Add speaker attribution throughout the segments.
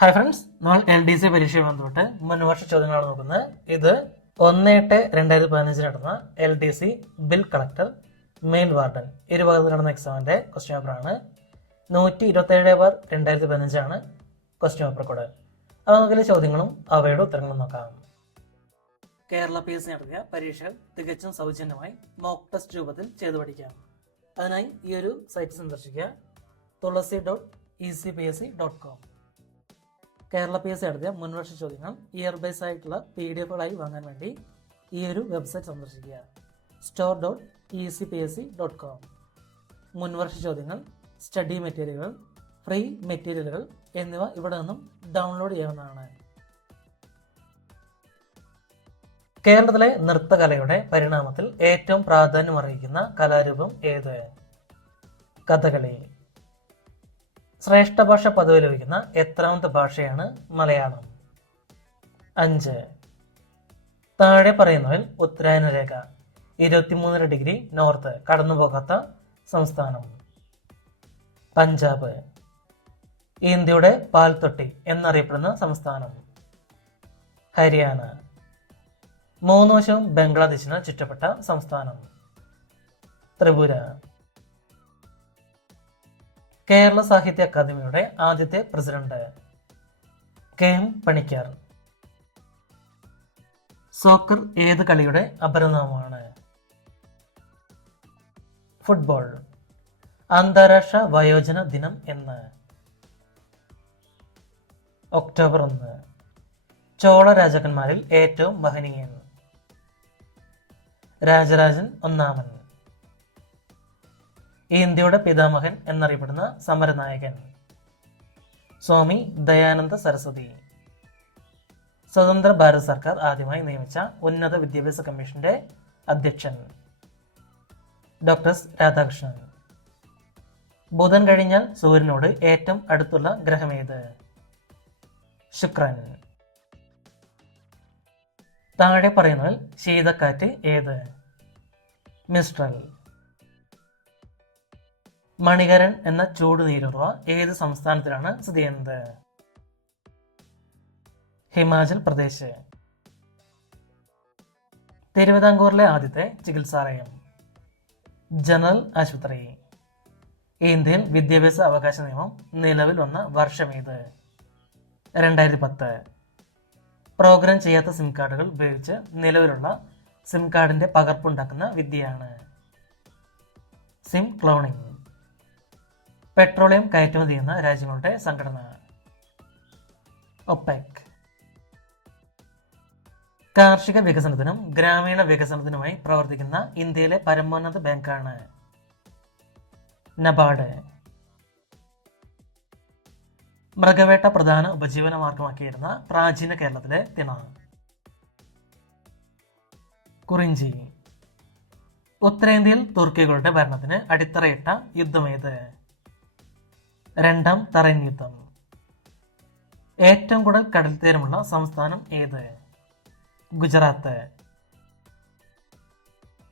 Speaker 1: Hi friends നമ്മൾ L D C പരീക്ഷയിൽ ബന്ധപ്പെട്ട് മുൻവർഷ ചോദ്യങ്ങളാണ് നോക്കുന്നത്. ഇത് ഒന്ന് എട്ട് രണ്ടായിരത്തി പതിനഞ്ചിൽ നടന്ന L D C bill collector main warden ഇരുപത് നടന്ന എക്സാമിന്റെ ക്വസ്റ്റ്യൻ പേപ്പറാണ് നൂറ്റി ഇരുപത്തേഴ് ബാർ രണ്ടായിരത്തി പതിനഞ്ചാണ് ക്വസ്റ്റ്യൻ പേപ്പർ കൂടെ അത് നമുക്കിലെ ചോദ്യങ്ങളും അവയുടെ ഉത്തരങ്ങളും നോക്കാം. കേരള പി എസ് സി നടത്തിയ പരീക്ഷകൾ തികച്ചും സൗജന്യമായി മോക്ക് ടെസ്റ്റ് രൂപത്തിൽ ചെയ്തു പഠിക്കാം. അതിനായി ഈ ഒരു സൈറ്റ് സന്ദർശിക്കുക. Thulasi dot E C P S C dot com Kerala P S C നടത്തിയ മുൻവർഷ ചോദ്യങ്ങൾ ഇയർ ബേസ് ആയിട്ടുള്ള പി ഡി എഫുകളായി വാങ്ങാൻ വേണ്ടി ഈ ഒരു വെബ്സൈറ്റ് സന്ദർശിക്കുക. Store dot E C P S C dot com മുൻവർഷ ചോദ്യങ്ങൾ സ്റ്റഡി മെറ്റീരിയലുകൾ ഫ്രീ മെറ്റീരിയലുകൾ എന്നിവ ഇവിടെ നിന്നും ഡൗൺലോഡ് ചെയ്യാവുന്നതാണ്. കേരളത്തിലെ നൃത്തകലയുടെ പരിണാമത്തിൽ ഏറ്റവും പ്രാധാന്യം അർഹിക്കുന്ന കലാരൂപം ഏത്? കഥകളി. ശ്രേഷ്ഠ ഭാഷ പദവി ലഭിക്കുന്ന എത്രാമത്തെ ഭാഷയാണ് മലയാളം. അഞ്ച്. താഴെ പറയുന്നവൽ ഉത്തരായന രേഖ ഇരുപത്തിമൂന്നര ഡിഗ്രി നോർത്ത് കടന്നുപോകാത്ത സംസ്ഥാനം. പഞ്ചാബ് ഇന്ത്യയുടെ പാൽത്തൊട്ടി എന്നറിയപ്പെടുന്ന സംസ്ഥാനം. ഹരിയാന മൂന്ന് വശവും ബംഗ്ലാദേശിന് ചുറ്റപ്പെട്ട സംസ്ഥാനം. ത്രിപുര. കേരള സാഹിത്യ അക്കാദമിയുടെ ആദ്യത്തെ president K M Panicker. Soccer ഏത് കളിയുടെ അപരനാമമാണ്? ഫുട്ബോൾ. അന്താരാഷ്ട്ര വയോജന ദിനം എന്ന്. ഒക്ടോബർ ഒന്ന്. ചോള രാജാക്കന്മാരിൽ ഏറ്റവും മഹനീയൻ. രാജരാജൻ ഒന്നാമൻ. ഇന്ത്യയുടെ പിതാമഹൻ എന്നറിയപ്പെടുന്ന സമരനായകൻ. സ്വാമി ദയാനന്ദ സരസ്വതി. സ്വതന്ത്ര ഭാരത സർക്കാർ ആദ്യമായി നിയമിച്ച ഉന്നത വിദ്യാഭ്യാസ കമ്മീഷന്റെ അധ്യക്ഷൻ. ഡോക്ടർ രാധാകൃഷ്ണൻ. ബുധൻ കഴിഞ്ഞാൽ സൂര്യനോട് ഏറ്റവും അടുത്തുള്ള ഗ്രഹമേത് ശുക്രൻ. താഴെ പറയുന്നതിൽ ശീതക്കാറ്റ് ഏത്? മിസ്ട്രൽ. മണികരൻ എന്ന ചൂട് നീരുറവ ഏത് സംസ്ഥാനത്തിലാണ് സ്ഥിതി ചെയ്യുന്നത്? ഹിമാചൽ പ്രദേശ്. തിരുവിതാംകൂറിലെ ആദ്യത്തെ ചികിത്സാലയം. ജനറൽ ആശുപത്രി. ഇന്ത്യൻ വിദ്യാഭ്യാസ അവകാശ നിയമം നിലവിൽ വന്ന വർഷം ഏത്? രണ്ടായിരത്തി പത്ത് പ്രോഗ്രാം ചെയ്യാത്ത സിം കാർഡുകൾ ഉപയോഗിച്ച് നിലവിലുള്ള സിം കാർഡിന്റെ പകർപ്പുണ്ടാക്കുന്ന വിദ്യയാണ്. SIM cloning. പെട്രോളിയം കയറ്റുമതി ചെയ്യുന്ന രാജ്യങ്ങളുടെ സംഘടന. ഒപെക് കാർഷിക വികസനത്തിനും ഗ്രാമീണ വികസനത്തിനുമായി പ്രവർത്തിക്കുന്ന ഇന്ത്യയിലെ പരമോന്നത ബാങ്കാണ് നബാർഡ്. മൃഗവേട്ട പ്രധാന ഉപജീവന മാർഗമാക്കിയിരുന്ന പ്രാചീന കേരളത്തിലെ തിണ കുറിഞ്ചി. ഉത്തരേന്ത്യയിൽ തുർക്കികളുടെ ഭരണത്തിന് അടിത്തറയിട്ട യുദ്ധമേത് രണ്ടാം തറൈൻ ഏറ്റവും കൂടുതൽ കടൽ തീരമുള്ള സംസ്ഥാനം ഏത്? ഗുജറാത്ത്.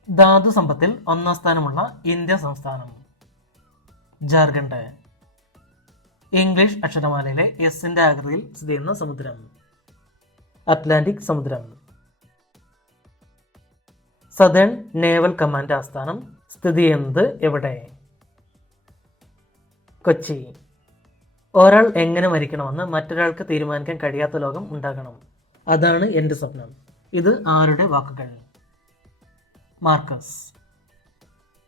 Speaker 1: ധാതു സമ്പത്തിൽ ഒന്നാം സ്ഥാനമുള്ള ഇന്ത്യ സംസ്ഥാനം. ജാർഖണ്ഡ്. ഇംഗ്ലീഷ് അക്ഷരമാലയിലെ എസിന്റെ ആകൃതിയിൽ സ്ഥിതി ചെയ്യുന്ന സമുദ്രം. അറ്റ്ലാന്റിക് സമുദ്രം. സദേൺ നേവൽ കമാൻഡ് ആസ്ഥാനം സ്ഥിതി ചെയ്യുന്നത് എവിടെ? കൊച്ചി. ഒരാൾ എങ്ങനെ മരിക്കണമെന്ന് മറ്റൊരാൾക്ക് തീരുമാനിക്കാൻ കഴിയാത്ത ലോകം ഉണ്ടാകണം. അതാണ് എന്റെ സ്വപ്നം. ഇത് ആരുടെ വാക്കുകൾ? മാർക്കസ്.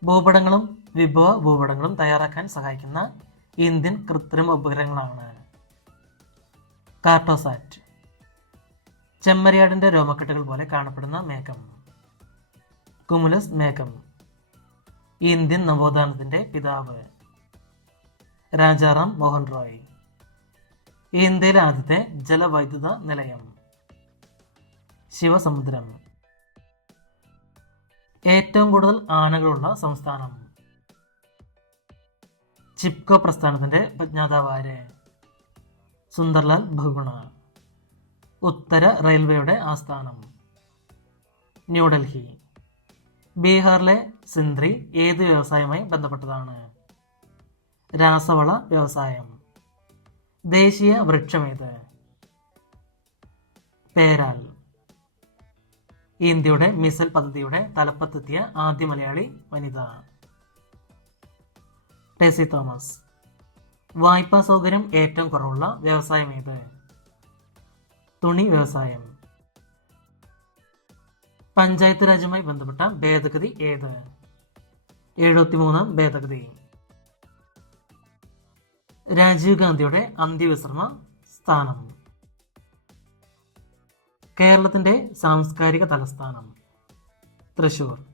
Speaker 1: ഭൂപടങ്ങളും വിഭവ ഭൂപടങ്ങളും തയ്യാറാക്കാൻ സഹായിക്കുന്ന ഇന്ത്യൻ കൃത്രിമ ഉപഗ്രഹങ്ങളാണ് കാർട്ടോസാറ്റ്. ചെമ്മരിയാടിന്റെ രോമക്കെട്ടുകൾ പോലെ കാണപ്പെടുന്ന മേഘം. കുമുലസ് മേഘം. ഇന്ത്യൻ നവോത്ഥാനത്തിന്റെ പിതാവ്. രാജാറാം മോഹൻ റോയ്. ഇന്ത്യയിലെ ആദ്യത്തെ ജലവൈദ്യുത നിലയം. ശിവസമുദ്രം. ഏറ്റവും കൂടുതൽ ആനകളുള്ള സംസ്ഥാനം. ചിപ്കോ പ്രസ്ഥാനത്തിന്റെ പ്രജ്ഞാതാവാര് സുന്ദർലാൽ ബഹുഗുണ. ഉത്തര റെയിൽവേയുടെ ആസ്ഥാനം. ന്യൂഡൽഹി. ബീഹാറിലെ സിന്ദ്രി ഏത് വ്യവസായവുമായി ബന്ധപ്പെട്ടതാണ്? രാസവള വ്യവസായം. ദേശീയ വൃക്ഷമേത്. പേരാൽ. ഇന്ത്യയുടെ മിസൽ പദ്ധതിയുടെ തലപ്പത്തെത്തിയ ആദ്യ മലയാളി വനിത. ടെസി തോമസ്. വായ്പാ സൗകര്യം ഏറ്റവും കുറവുള്ള വ്യവസായം ഏത് തുണി വ്യവസായം. പഞ്ചായത്ത് രാജുമായി ബന്ധപ്പെട്ട ഭേദഗതി ഏത്? എഴുപത്തിമൂന്നാം ഭേദഗതി. രാജീവ് ഗാന്ധിയുടെ അന്ത്യവിശ്രമ സ്ഥാനം. കേരളത്തിന്റെ സാംസ്കാരിക തലസ്ഥാനം. തൃശൂർ.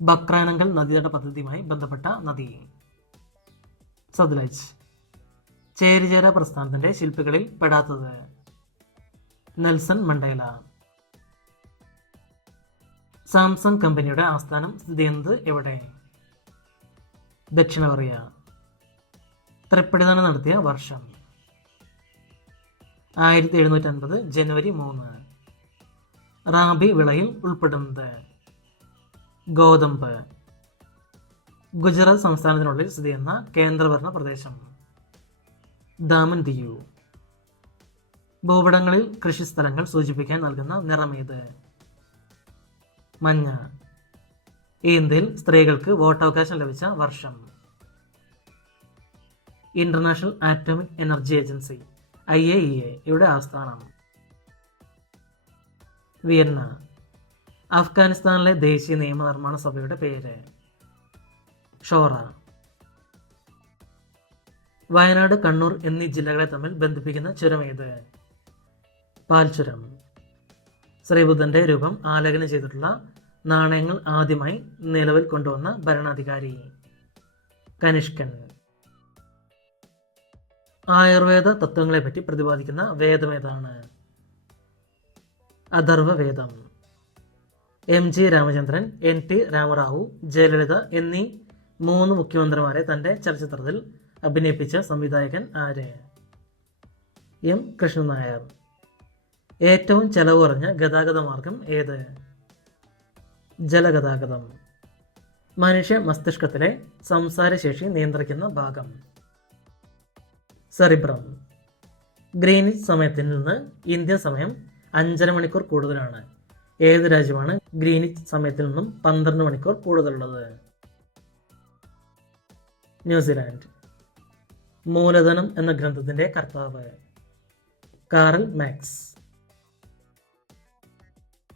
Speaker 1: ബക്രാനങ്കൽ നദിയുടെ പദ്ധതിയുമായി ബന്ധപ്പെട്ട നദി. സത്ലജ്. ചേരിചേര പ്രസ്ഥാനത്തിന്റെ ശില്പികളിൽ പെടാത്തത്. Nelson Mandela. സാംസങ് കമ്പനിയുടെ ആസ്ഥാനം സ്ഥിതി ചെയ്യുന്നത് എവിടെ? ദക്ഷിണ കൊറിയ തൃപ്പടിദാനം നടത്തിയ വർഷം. ആയിരത്തി എഴുന്നൂറ്റി അൻപത് ജനുവരി മൂന്ന്. റാബി വിളയിൽ ഉൾപ്പെടുന്നത്. ഗോതമ്പ്. ഗുജറാത്ത് സംസ്ഥാനത്തിനുള്ളിൽ സ്ഥിതി ചെയ്യുന്ന കേന്ദ്രഭരണ പ്രദേശം. ദാമൻ ദിയു ഭൂപടങ്ങളിൽ കൃഷിസ്ഥലങ്ങൾ സൂചിപ്പിക്കാൻ നൽകുന്ന നിറമേത് മഞ്ഞ. ഇന്ത്യയിൽ സ്ത്രീകൾക്ക് വോട്ടവകാശം ലഭിച്ച വർഷം. International atomic energy agency I A E A ഇവിടെ ആസ്ഥാനമാണ് വിയന്ന അഫ്ഗാനിസ്ഥാനിലെ ദേശീയ നിയമനിർമ്മാണ സഭയുടെ പേര്. ഷോറ വയനാട് കണ്ണൂർ എന്നീ ജില്ലകളെ തമ്മിൽ ബന്ധിപ്പിക്കുന്ന ചുരം ഏത്? പാൽചുരം ശ്രീബുദ്ധന്റെ രൂപം ആലേഖനം ചെയ്തിട്ടുള്ള നാണയങ്ങൾ ആദ്യമായി നിലവിൽ കൊണ്ടുവന്ന ഭരണാധികാരി. കനിഷ്കൻ ആയുർവേദ തത്വങ്ങളെപ്പറ്റി പ്രതിപാദിക്കുന്ന വേദമേതാണ് ഏതാണ്? വേദം M G Ramachandran N T Rama Rao Jayalalithaa എന്നീ മൂന്ന് മുഖ്യമന്ത്രിമാരെ തന്റെ ചലച്ചിത്രത്തിൽ അഭിനയിപ്പിച്ച സംവിധായകൻ ആര്? എം കൃഷ്ണൻ നായർ ഏറ്റവും ചെലവ് കുറഞ്ഞ ഗതാഗത മാർഗം ഏത്? ജലഗതാഗതം. മനുഷ്യ മസ്തിഷ്കത്തിലെ സംസാരശേഷി നിയന്ത്രിക്കുന്ന ഭാഗം. സെറിബ്രം ഗ്രീനിച്ച് സമയത്തിൽ നിന്ന് ഇന്ത്യ സമയം അഞ്ചര മണിക്കൂർ കൂടുതലാണ്. ഏത് രാജ്യമാണ് ഗ്രീനിച്ച് സമയത്തിൽ നിന്നും പന്ത്രണ്ട് മണിക്കൂർ കൂടുതലുള്ളത്? ന്യൂസിലാൻഡ്. മൂലധനം എന്ന ഗ്രന്ഥത്തിന്റെ കർത്താവ്. Karl Marx.